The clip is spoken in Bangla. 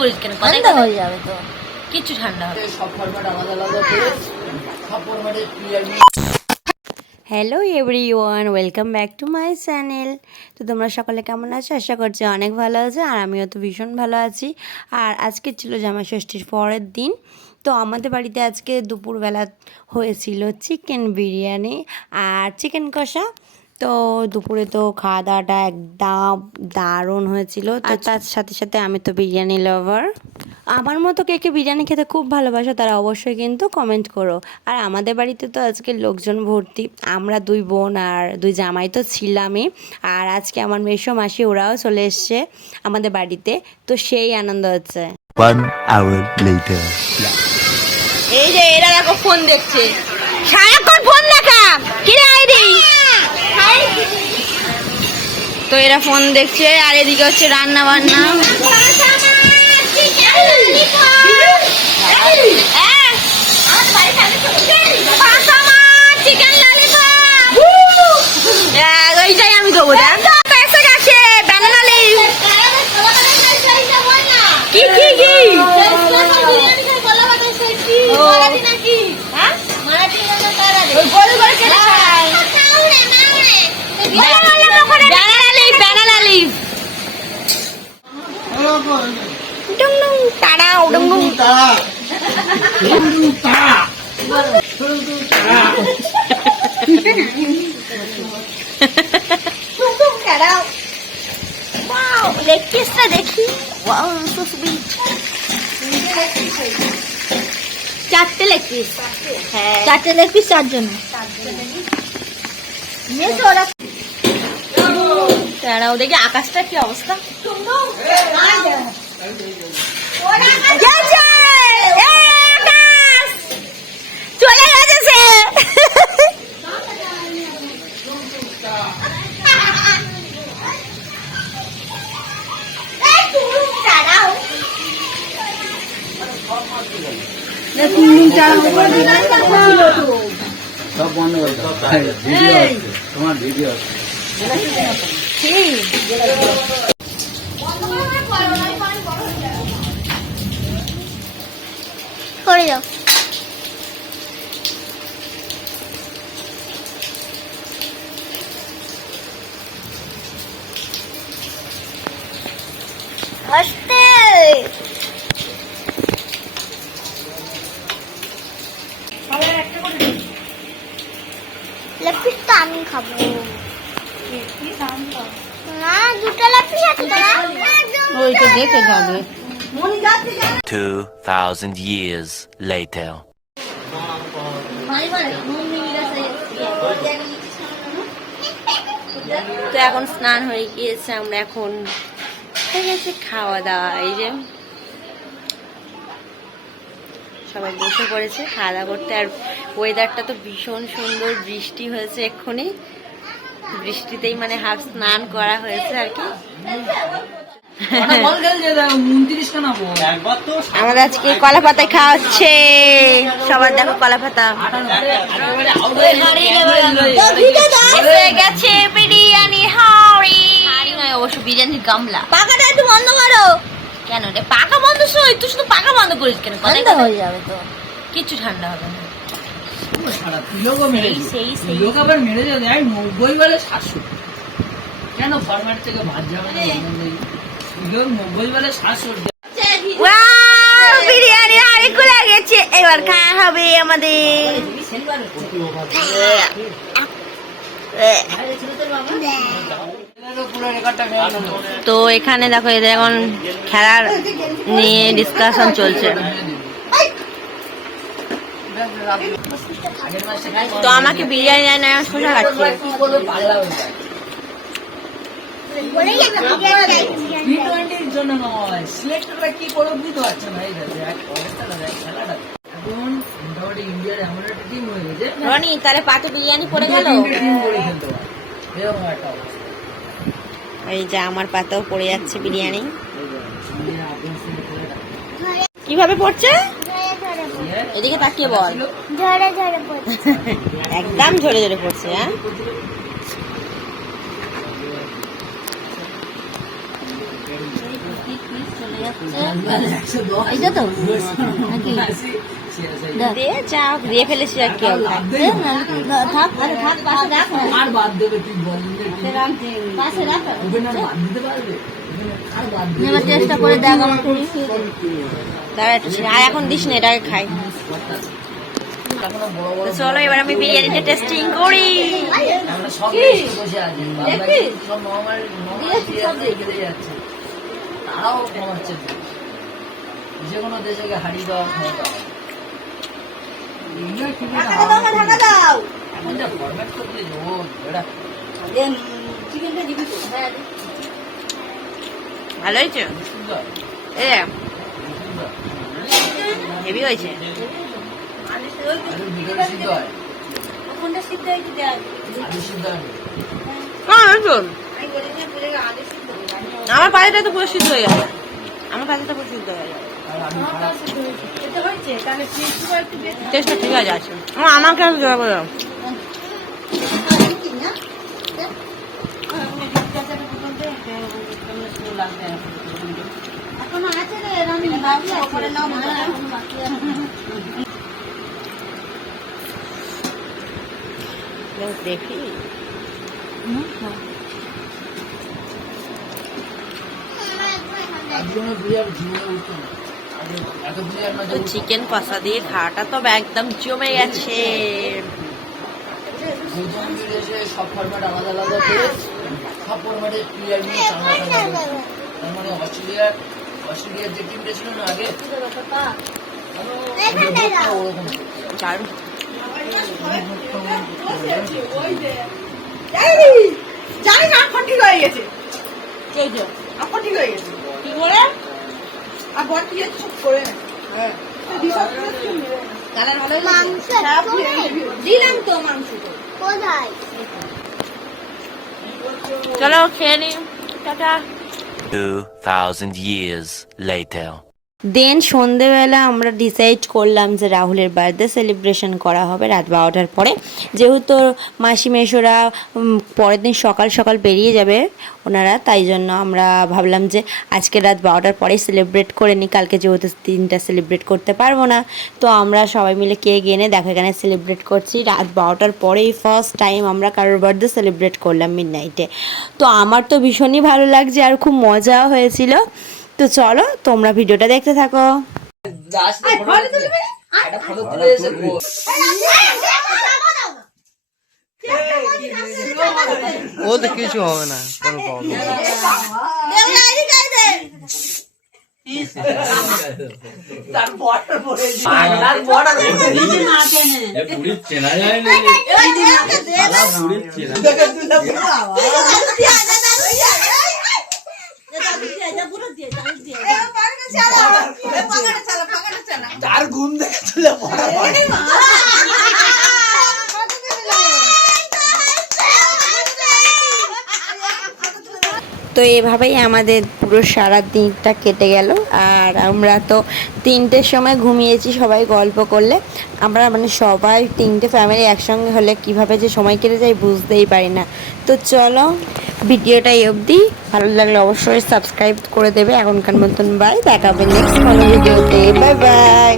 করিস কেন? ঠান্ডা হয়ে যাবে তো, কিছু ঠান্ডা হবে। Hello everyone, welcome back to my channel. তো তোমরা সকলে কেমন আছো? আশা করছি অনেক ভালো আছো, আর আমিও তো ভীষণ ভালো আছি। আর আজকে ছিল জামাই ষষ্ঠীর পরের দিন। তো আমাদের বাড়িতে আজকে দুপুরবেলা হয়েছিল চিকেন বিরিয়ানি আর চিকেন কষা। তো দুপুরে তো খাওয়া দাওয়াটা একদম দারুণ হয়েছিল। তো তার সাথে সাথে আমি তো বিরিয়ানি লাভার। আমার মতো কে কে বিরিয়ানি খেতে খুব ভালোবাসো তারা অবশ্যই কিন্তু কমেন্ট করো। আর আমাদের বাড়িতে তো আজকে লোকজন ভর্তি, আমরা দুই বোন আর দুই জামাই তো ছিলামই। আর আজকে আমার মেসো মাসি ওরাও চলে এসছে আমাদের বাড়িতে, তো সেই আনন্দ হচ্ছে। 1 hour later. এই যে এরা দেখো ফোন দেখছে, সারাক্ষণ ফোন দেখা। কিরে আইডি? তো এরা ফোন দেখছে আর এদিকে হচ্ছে রান্না বান্না। ওইটাই আমি দেবো। এসে গেছে ব্যানানা লিভ। কি কি কি ব্যানানা লিভ। তাড়াও ডুং তাড়াও। ওয়াও, লেগ পিসটা দেখি। Wow, so sweet. 4টে লেগ পিস। হ্যাঁ, 4টে লেগ পিস 4 জন। তাড়াও দেখি আকাশটা কি অবস্থা। চলে গেছে। সব বন্ধ করে দাও, ভিডিও আছে, তোমার ভিডিও আছে। করে যাও। আস্তে লেগ পিসটা আমি খাবো। না, 2টা লেগ পিস আছে তোরা। ওইটা দেখে যাবে। 2000 years later. তো এখন স্নান হয়ে গিয়েছে, আমরা এখন হয়ে গেছে খাওয়া দাওয়া। এই যে সবাই বসে পড়েছে খাওয়া দাওয়া করতে। আর ওয়েদারটা তো ভীষণ সুন্দর, বৃষ্টি হয়েছে এক্ষুনি, বৃষ্টিতেই মানে হাফ স্নান করা হয়েছে আর কি। আমাদের আজকে কলা পাতায় খাওয়া হচ্ছে, সবার দেখো কলা পাতা। গেছে বিরিয়ানি হাঁড়ি নয়, অবশ্য বিরিয়ানির গামলা। পাকাটা একটু বন্ধ করো। কেন রে পাকা বন্ধ? তুই শুধু পাকা বন্ধ করিস কেন? ঠান্ডা হয়ে যাবে তো, কিছু ঠান্ডা হবে না। কেন ফরম্যাট থেকে ভাত যাবে না? 90 বলে 700। বিরিয়ানি হাঁড়ি খুলে গেছে, এবার খাওয়া হবে আমাদের। তো এখানে দেখো এদের এখন খেলার নিয়ে ডিসকাশন চলছে। তো আমাকে বিরিয়ানি দেয় না, সোজা খাচ্ছে। রনি তাহলে পাতে বিরিয়ানি পড়ে গেল। এই যে আমার পাতেও পড়ে যাচ্ছে বিরিয়ানি। কিভাবে পড়ছে এদিকে তাকিয়ে বল। ঝরে ঝরে পড়ছে, একদম ঝরে ঝরে পড়ছে। হ্যাঁ, চলে যাচ্ছে। এইটা তো দে যা দিয়ে ফেলেছি আর কি থাক আরে থাক পাশে রাখ না। আর বাদ দেবে তুই বললি পাশে রাখ ওখানে আর বাদ দিতে পারবে আর বাদ দেবে এবার চেষ্টা করে দেখ আমাকে দাঁড়া একটু ছিল। আর এখন দিস না, এটাকে খাই। এখনো বড় বড় তো চলো এবার আমি বিরিয়ানিটা টেস্টিং করি। আমরা সব দেশে বসে আছি বাবা সব নরমাল গেলে যাচ্ছে তারাও কমাচ্ছে না। যে কোনো দেশে গিয়ে হারিয়ে দেওয়ার ক্ষমতা হয়। ঢাকা দাও এখন যা ফরম্যাট করতে জোর এটা চিকেনটা দিবি তো হ্যাঁ ভালো হয়েছে? সুন্দর এ সুন্দর হেভি হয়েছে। আলু ভিতরে সিদ্ধ হয় কোনটা সিদ্ধ হয়েছে দেখ আলু সিদ্ধ হয় হ্যাঁ একদম। আমি বলি না পুরো আগে সিদ্ধ হয়ে আমার পায়েটা তো পুরো সিদ্ধ হয়ে যাবে। আমার পায়েটা পুরো সিদ্ধ হয়ে যাবে। আর আলু খারাপ এটা হয়েছে তাহলে চিজটা একটু বেশি টেস্টটা ঠিক আছে আছে। আমাকে আর জোড়া করে দাও। কি না এখন আছে রে রানী বাকি আছে নাও এখন বাকি আছে দেখি আজকে বিরিয়ানি ঝিমিয়ে উঠতো না আগে এত বিরিয়ানি তো চিকেন কষা দিয়ে খাওয়াটা তো একদম জমে গেছে। দুজন মিলে এসে সব ফরম্যাট আলাদা আলাদা করে সব ফরম্যাটে প্লেয়ার নিয়ে সামনাসামনি তার মানে অস্ট্রেলিয়ার যে টিমটা ছিল না আগে ওরকম দারুণ। জানি না এখন ঠিক হয়ে গেছে এখন ঠিক হয়ে গেছে কি করে? আর বর কি চুপ করে কালার ভালো মাংস দিলাম তো মাংস কোথায় চলো খেয়ে নি। টাটা। 2,000 years later. দেন সন্ধেবেলা আমরা ডিসাইড করলাম যে রাহুলের বার্থডে সেলিব্রেশন করা হবে রাত 12টার পরে। যেহেতু মাসি মেশোরা পরের দিন সকাল সকাল বেরিয়ে যাবে ওনারা, তাই জন্য আমরা ভাবলাম যে আজকে রাত 12টার পরেই সেলিব্রেট করে নিই, কালকে যেহেতু দিনটা সেলিব্রেট করতে পারবো না। তো আমরা সবাই মিলে কেক এনে দেখো এখানে সেলিব্রেট করছি রাত 12টার পরেই ফার্স্ট টাইম আমরা কারোর বার্থডে সেলিব্রেট করলাম মিডনাইটে। তো আমার তো ভীষণই ভালো লাগছে আর খুব মজাও হয়েছিল। তো চলো তোমরা ভিডিওটা দেখতে থাকো। একটা ফটো তুলে এসে ও তো কিছু হবে না, কোনো প্রবলেম তার বর্ডার পড়ে বাংলার বর্ডার বুড়ি চেনা যায় না বুড়ি চেনা তার গুণ দেখে তুলে তো এভাবেই আমাদের পুরো সারা দিনটা কেটে গেল। আর আমরা তো 3টের সময় ঘুমিয়েছি সবাই গল্প করলে। আমরা মানে সবাই 3টে ফ্যামিলি একসঙ্গে হলে কিভাবে যে সময় কেটে যায় বুঝতেই পারি না। তো চলো ভিডিওটা এই অবধি, ভালো লাগলে অবশ্যই সাবস্ক্রাইব করে দেবে। এখনকার মতন বাই, দেখা হবে নেক্সট কোনো ভিডিওতে। Bye bye.